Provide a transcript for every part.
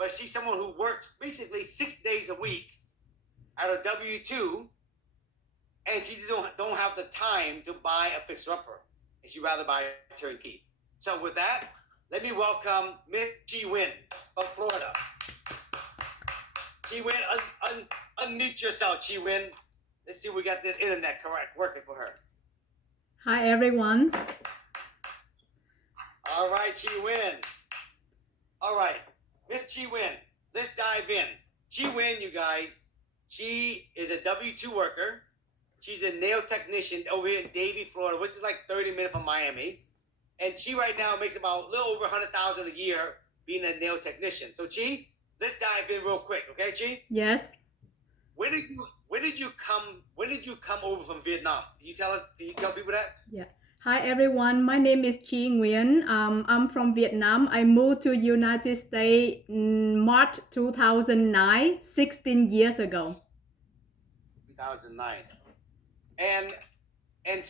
but she's someone who works basically 6 days a week at a W-2, and she don't have the time to buy a fixer-upper, and she'd rather buy a turnkey. So with that, let me welcome Miss Chi Win from Florida. Chi Win, unmute yourself, Chi Win. Let's see if we got the internet correct working for her. Hi, everyone. All right, Chi Win. All right, Miss Chi Win, let's dive in. Chi Win, you guys, she is a W-2 worker. She's a nail technician over here in Davie, Florida, which is like 30 minutes from Miami. And she right now makes about a little over $100,000 a year being a nail technician. So Chi, let's dive in real quick, okay, Chi? Yes. When did you come over from Vietnam? Can you tell people that? Yeah. Hi, everyone. My name is Chi Nguyen. I'm from Vietnam. I moved to United States in March 2009, 16 years ago. 2009. And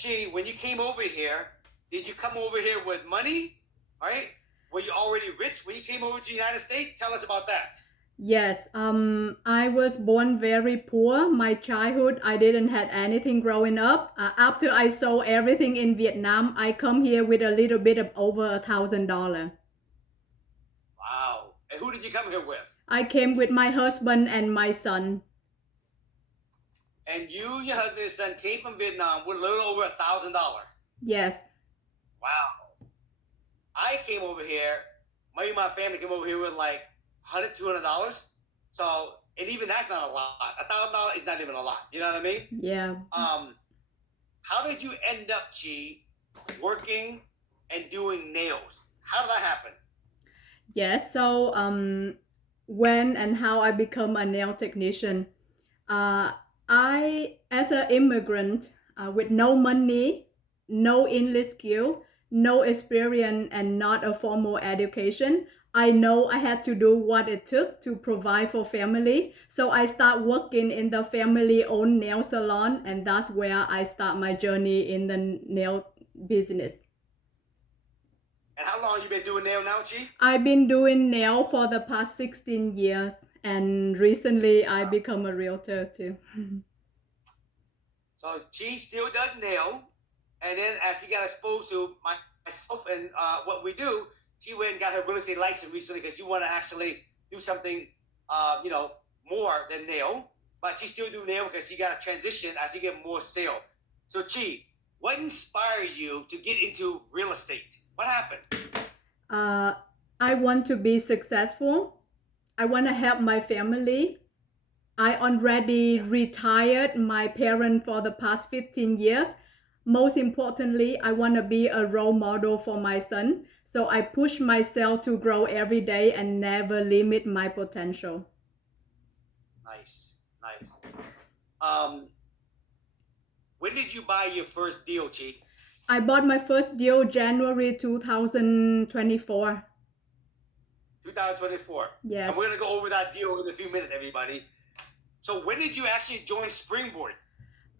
Chi, when you came over here, did you come over here with money? Right? Were you already rich when you came over to the United States? Tell us about that. Yes. I was born very poor. My childhood, I didn't have anything growing up. After I sold everything in Vietnam, I come here with a little bit of over $1,000. Wow. And who did you come here with? I came with my husband and my son. And you, your husband and son came from Vietnam with a little over $1,000. Yes. Wow. I came over here, my family came over here with like $100, $200. So, and even that's not a lot. $1,000 is not even a lot. You know what I mean? Yeah. How did you end up, Chi, working and doing nails? How did that happen? Yes. So, when and how I become a nail technician. I, as an immigrant with no money, no English skill, no experience, and not a formal education, I know I had to do what it took to provide for family. So I start working in the family-owned nail salon, and that's where I start my journey in the nail business. And how long you been doing nail now, Chi? I've been doing nail for the past 16 years, and recently I become a realtor too. So Chi still does nail, and then as she got exposed to myself and what we do, she went and got her real estate license recently because she want to actually do something, more than nail. But she still do nail because she got to transition as she get more sale. So Chi, what inspired you to get into real estate? What happened? I want to be successful. I want to help my family. I already retired my parents for the past 15 years. Most importantly, I want to be a role model for my son. So I push myself to grow every day and never limit my potential. Nice. When did you buy your first deal, Chi? I bought my first deal January 2024. 2024. Yes. And we're going to go over that deal in a few minutes, everybody. So when did you actually join Springboard?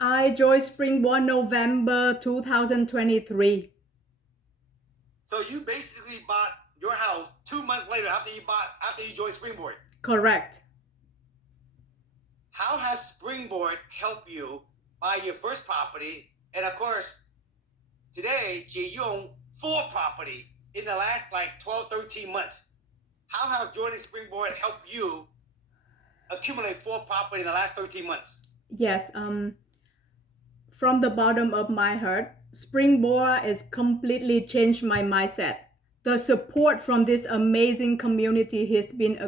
I joined Springboard November 2023. So you basically bought your house 2 months later after you joined Springboard. Correct. How has Springboard helped you buy your first property? And of course, today, Chi, you own 4 property in the last like 12, 13 months. How has joining Springboard helped you accumulate 4 property in the last 13 months? Yes. From the bottom of my heart, Springboard has completely changed my mindset. The support from this amazing community has been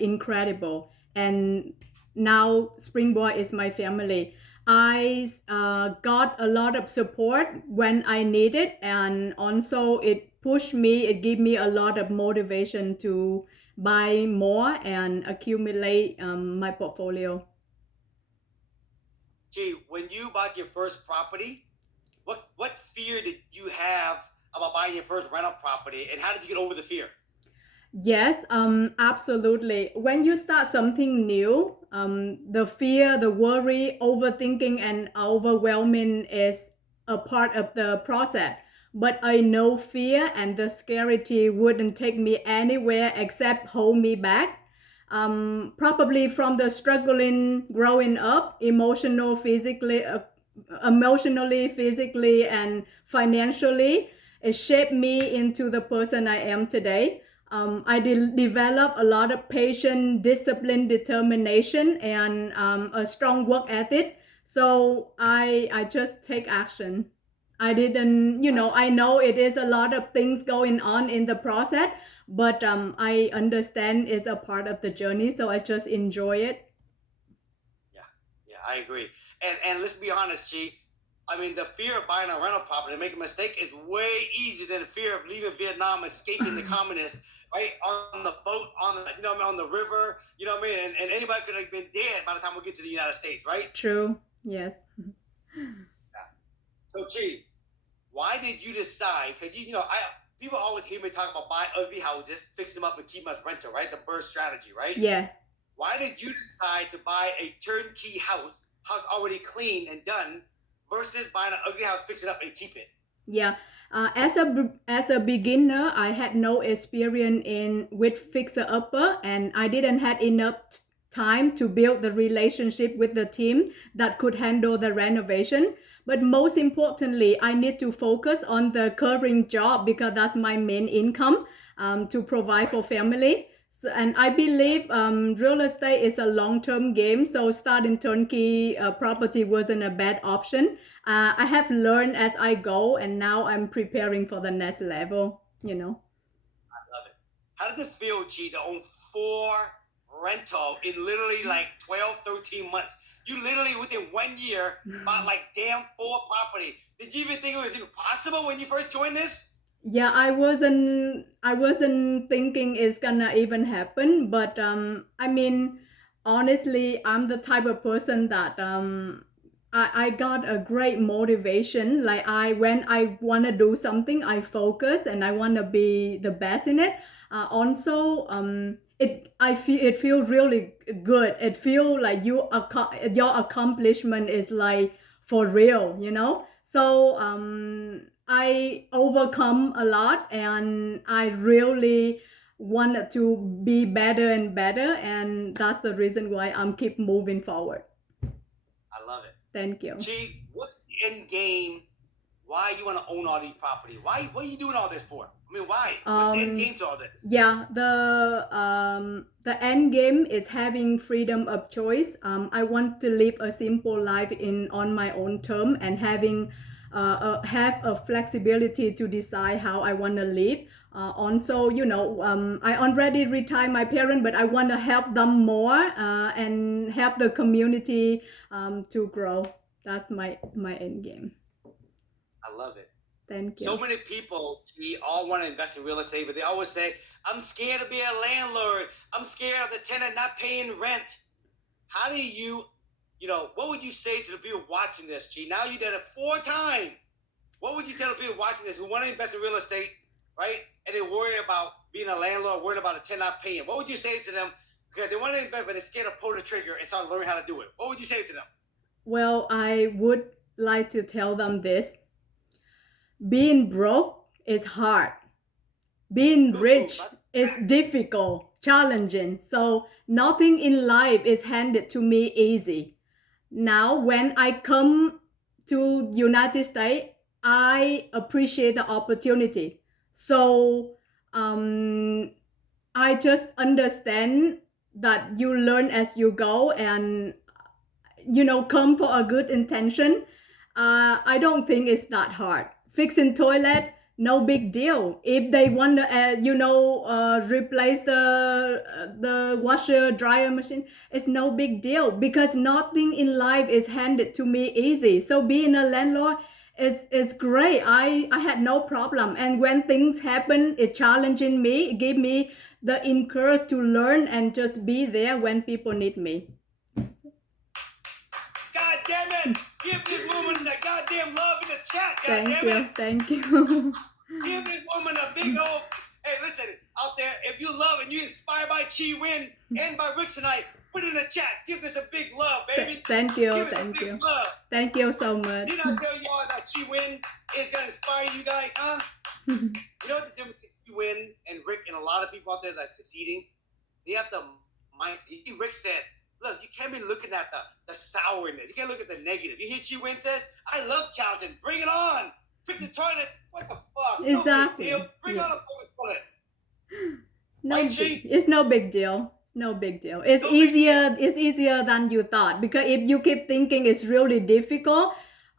incredible. And now Springboard is my family. I got a lot of support when I need it, and also it pushed me, it gave me a lot of motivation to buy more and accumulate my portfolio. Gee, when you bought your first property, what fear did you have about buying your first rental property, and how did you get over the fear? Yes, absolutely. When you start something new, the fear, the worry, overthinking, and overwhelming is a part of the process. But I know fear and the scarcity wouldn't take me anywhere except hold me back. Probably from the struggling growing up, emotionally, physically, and financially. It shaped me into the person I am today. I developed a lot of patience, discipline, determination, and a strong work ethic. So I just take action. I didn't, I know it is a lot of things going on in the process, but I understand it's a part of the journey, so I just enjoy it. Yeah, I agree. And let's be honest, G. I mean, the fear of buying a rental property and making a mistake is way easier than the fear of leaving Vietnam, escaping the communists, right? On the boat, on the river, you know what I mean? And anybody could have been dead by the time we get to the United States, right? True. Yes. Yeah. So, G, why did you decide? Because people always hear me talk about buy ugly houses, fix them up, and keep them as rental, right? The BRRRR strategy, right? Yeah. Why did you decide to buy a turnkey house already clean and done, versus buying an ugly house, fix it up, and keep it? Yeah. As a beginner, I had no experience with fixer upper, and I didn't had enough time to build the relationship with the team that could handle the renovation. But most importantly, I need to focus on the current job because that's my main income, to provide for family. So, and I believe real estate is a long-term game, so starting turnkey property wasn't a bad option. I have learned as I go, and now I'm preparing for the next level. I love it. How does it feel, G, to own 4 rental in literally like 12, 13 months? You literally within 1 year bought like damn 4 property. Did you even think it was even possible when you first joined this? Yeah, I wasn't thinking it's gonna even happen, but I mean, honestly, I'm the type of person that I got a great motivation. Like when I wanna do something, I focus and I wanna be the best in it. Also, it feels really good. It feels like your accomplishment is like for real. So I overcome a lot, and I really wanted to be better and better, and that's the reason why I'm keep moving forward. I love it. Thank you. G, what's the end game? Why you want to own all these property? What are you doing all this for? I mean, why? What's the end game to all this? Yeah, the end game is having freedom of choice. I want to live a simple life on my own term, and have a flexibility to decide how I want to live. Also, I already retired my parents, but I want to help them more, and help the community to grow. That's my end game. I love it. Thank you. So many people, we all want to invest in real estate, but they always say, I'm scared to be a landlord. I'm scared of the tenant not paying rent. How do what would you say to the people watching this, G? Now you did it 4 times. What would you tell the people watching this who want to invest in real estate, right? And they worry about being a landlord, worried about a tenant not paying. What would you say to them? Because they want to invest, but they're scared to pull the trigger and start learning how to do it. What would you say to them? Well, I would like to tell them this. Being broke is hard. Being rich is difficult, challenging. So nothing in life is handed to me easy. Now, when I come to United States, I appreciate the opportunity. So I just understand that you learn as you go, and come for a good intention. I don't think it's that hard. Fixing toilet, no big deal. If they want to, replace the washer dryer machine, it's no big deal, because nothing in life is handed to me easy. So being a landlord is great. I had no problem, and when things happen, it challenging me. It give me the encourage to learn and just be there when people need me. God damn it! Give this woman the goddamn love in the chat. God Thank damn you. it! Thank you. Give this woman a big old. Hey, listen out there. If you love and you inspired by Chi Win and by Rich tonight, put it in the chat. Give this a big love, baby. Thank you. Give us Thank a big you. love. Thank you so much. Did I tell y'all that Chi Win is gonna inspire you guys, huh? You know what the difference between Chi Win and Rick and a lot of people out there that's succeeding? They have the mindset. You see, Rick says, look, you can't be looking at the sourness. You can't look at the negative. You hear Chi Win says, I love challenging. Bring it on. Fix the toilet. What the fuck? No Exactly. big deal. Bring Yeah. on a broken toilet. No, Right, Chi? it's no big deal. No big deal. It's No big easier. It's easier than you thought, because if you keep thinking it's really difficult,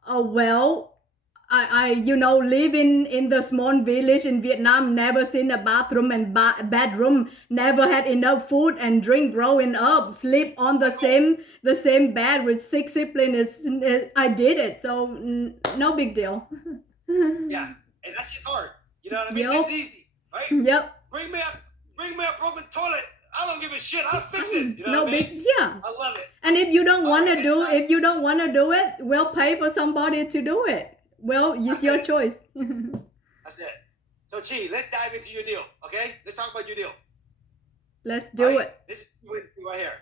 well, I live in the small village in Vietnam, never seen a bathroom and bedroom, never had enough food and drink growing up, sleep on the same bed with 6 siblings. I did it, so no big deal. Yeah, and that's just hard. You know what I mean? Yep. It's easy, right? Yep. Bring me a broken toilet. I don't give a shit. I'll fix it. You know No what I mean? big, yeah. I love it. And if you don't want to Alright, do, inside- if you don't want to do it, well, pay for somebody to do it. Well, it's That's your it. choice. That's it. So, Chi, let's dive into your deal, okay? Let's talk about your deal. Let's do Right? it. This is right here.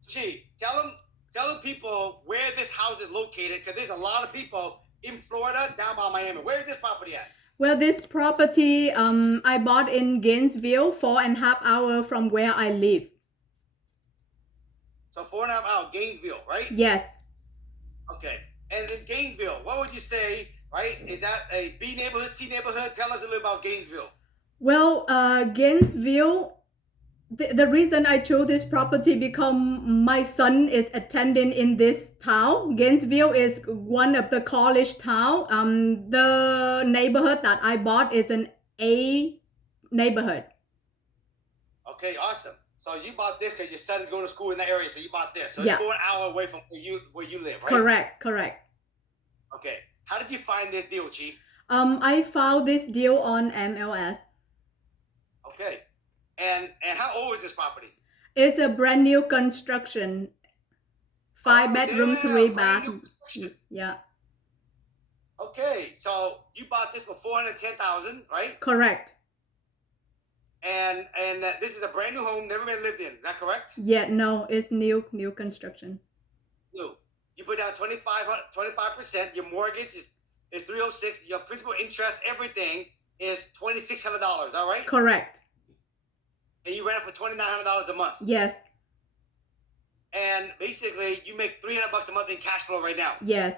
So, Chi, tell the people where this house is located, because there's a lot of people in Florida, down by Miami. Where is this property at? Well, this property I bought in Gainesville, 4.5 hours from where I live. So 4.5 hours, Gainesville, right? Yes. Okay. And in Gainesville, what would you say, right? Is that a B neighborhood, C neighborhood? Tell us a little about Gainesville. Well, Gainesville, the reason I chose this property because my son is attending in this town. Gainesville is one of the college town. The neighborhood that I bought is an A neighborhood. Okay, awesome. So you bought this because your son's going to school in that area, so you bought this. So Yeah. it's 4 hour away from where you live, right? Correct. Okay. How did you find this deal, Chi? I found this deal on MLS. Okay. And how old is this property? It's a brand new construction. 5 bedroom, damn, 3 brand bath. new construction. Yeah, Okay, so you bought this for $410,000, right? correct. And this is a brand new home, never been lived in. Is that correct? Yeah, no, it's new construction. No. You put down 25%. Your mortgage is $306. Your principal, interest, everything is $2,600. All right. Correct. And you rent it for $2,900 a month. Yes. And basically, you make $300 a month in cash flow right now. Yes.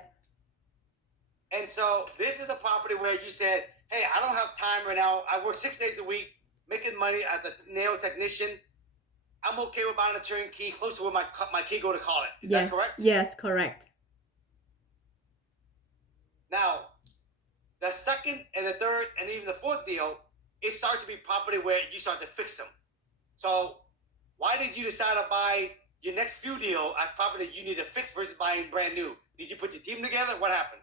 And so this is a property where you said, "Hey, I don't have time right now. I work 6 days a week, making money as a nail technician. I'm okay with buying a turnkey close to where my kid go to college." Is that correct? Yes, correct. Now, the second and the third and even the fourth deal, it starts to be property where you start to fix them. So why did you decide to buy your next few deal as property you need to fix versus buying brand new? Did you put your team together? What happened?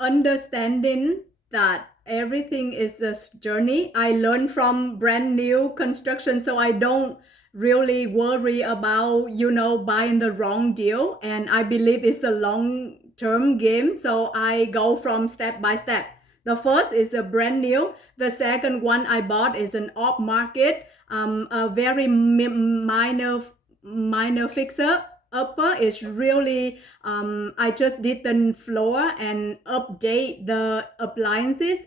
Understanding that everything is a journey. I learned from brand new construction, so I don't really worry about buying the wrong deal, and I believe it's a long-term game, so I go from step by step. The first is a brand new. The second one I bought is an off market, a very minor fixer upper. Is really I just did the floor and update the appliances,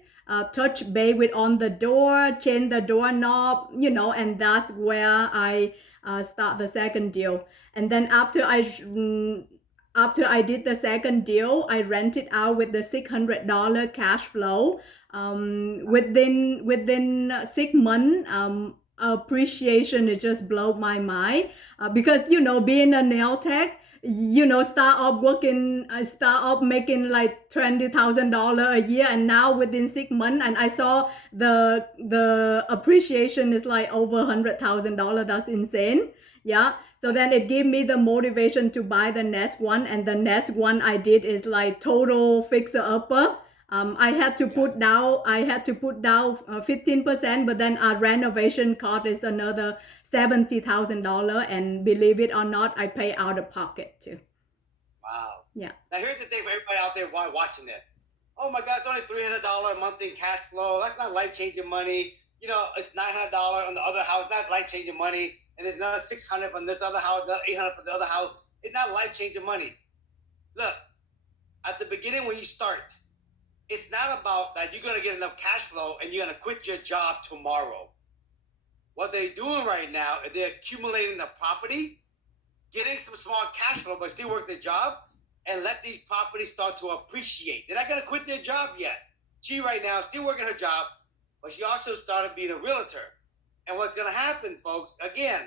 touch base with on the door, change the doorknob, and that's where I start the second deal. And then after I did the second deal, I rent it out with the $600 cash flow. Within 6 months, appreciation, it just blew my mind, because being a nail tech, start off making like $20,000 a year, and now within 6 months, and I saw the appreciation is like over $100,000. That's insane. Yeah. So then it gave me the motivation to buy the next one, and the next one I did is like total fixer upper. I had to put down 15%, but then our renovation cost is another $70,000, and believe it or not, I pay out of pocket too. Wow. Yeah. Now here's the thing for everybody out there watching this. Oh my God, it's only $300 a month in cash flow. That's not life-changing money. It's $900 on the other house. Not life-changing money. And there's another $600 from this other house, another $800 for the other house. It's not life-changing money. Look, at the beginning when you start, it's not about that you're going to get enough cash flow and you're going to quit your job tomorrow. what they're doing right now is they're accumulating the property, getting some small cash flow, but still work their job, and let these properties start to appreciate. They're not going to quit their job yet. She right now is still working her job, but she also started being a realtor. And what's going to happen, folks, again,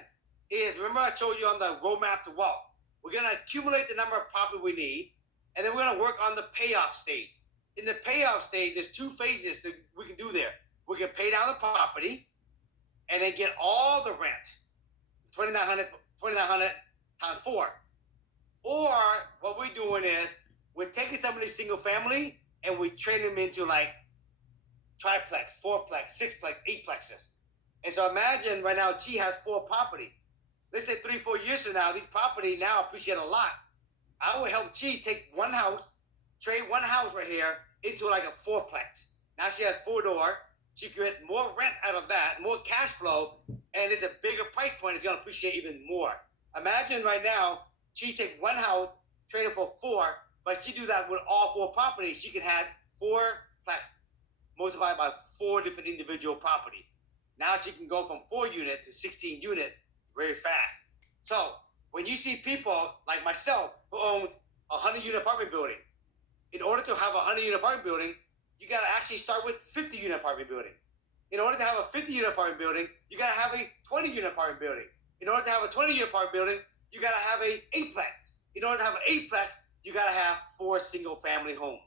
is remember I told you on the roadmap to wealth, we're going to accumulate the number of property we need, and then we're going to work on the payoff stage. In the payoff stage, there's 2 phases that we can do there. We can pay down the property and then get all the rent, 2,900 times 4. Or what we're doing is we're taking some of these single family and we train them into like triplex, 4plex, 6plex, 8plexes. And so imagine right now G has 4 property. Let's say 3-4 years from now, these property now appreciate a lot. I would help G take one house, trade one house right here into like a 4plex. Now she has 4-door. She can get more rent out of that, more cash flow, and it's a bigger price point. It's going to appreciate even more. Imagine right now, she take one house, trade it for 4, but she do that with all 4 properties. She can have 4plex multiplied by 4 different individual property. Now she can go from 4 unit to 16 unit very fast. So when you see people like myself who owns a 100-unit apartment building, in order to have a 100-unit apartment building, you got to actually start with 50-unit apartment building. In order to have a 50-unit apartment building, you got to have a 20-unit apartment building. In order to have a 20-unit apartment building, you got to have a 8plex. In order to have an 8plex, you got to have 4 single-family homes.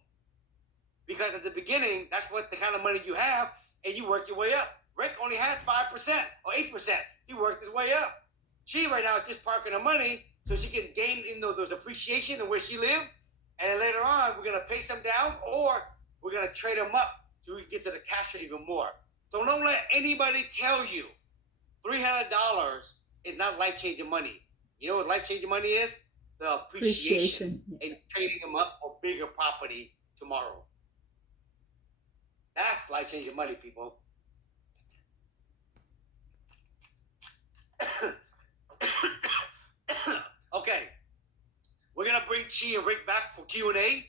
Because at the beginning, that's what the kind of money you have, and you work your way up. Rick only had 5% or 8%. He worked his way up. She right now is just parking her money so she can gain those appreciation of where she lived. And then later on, we're going to pay some down, or we're going to trade them up so we can get to the cash flow even more. So don't let anybody tell you $300 is not life-changing money. You know what life-changing money is? The appreciation. And trading them up for bigger property tomorrow. That's life-changing money, people. Okay. We're going to bring Chi and Rick back for Q&A.